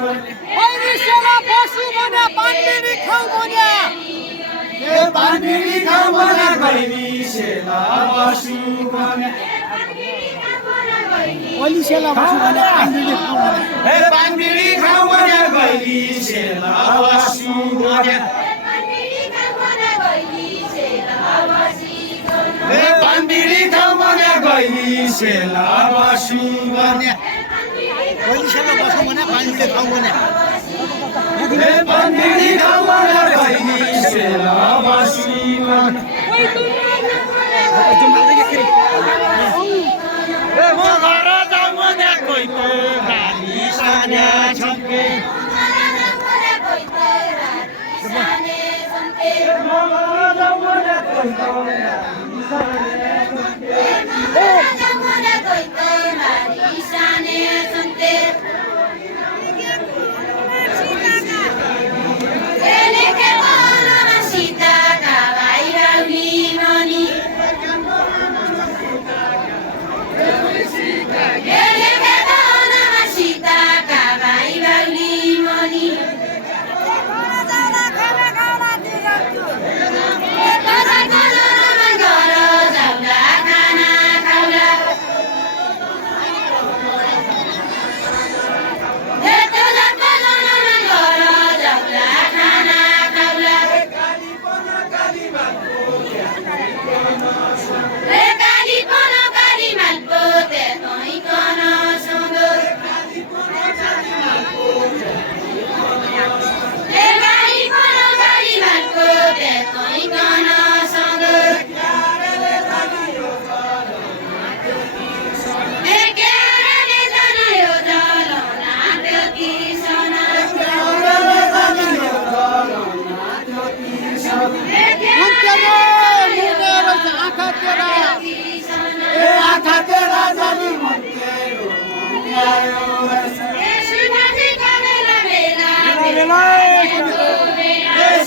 पैरिसेला बसु भने पानबिडी खाऊ भने ए पानबिडी खाऊ भने पैरिसेला बसु भने पैरिसेला बसु भने पानबिडी खाऊ भने ए पानबिडी खाऊ भने पैरिसेला बसु भने ए पानबिडी खाऊ भने पैरिसेला बसु भने पैरिसेला बसु भने पानबिडी खाऊ भने ए पानबिडी खाऊ भने पैरिसेला बसु भने म घर जाऊँ भने कोही त गाडी साना छके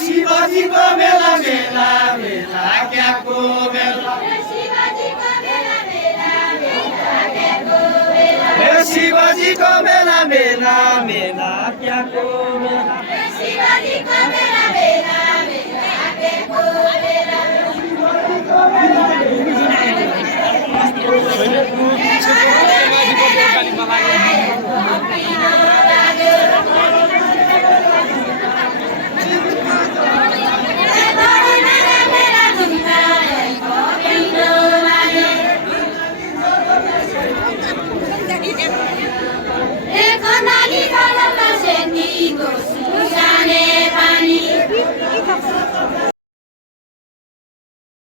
शिवाजी को मेला मेला मेला क्या को मेला शिवाजी को मेला मेला मेला क्या को मेला शिवाजी को मेला मेला मेला क्या को मेला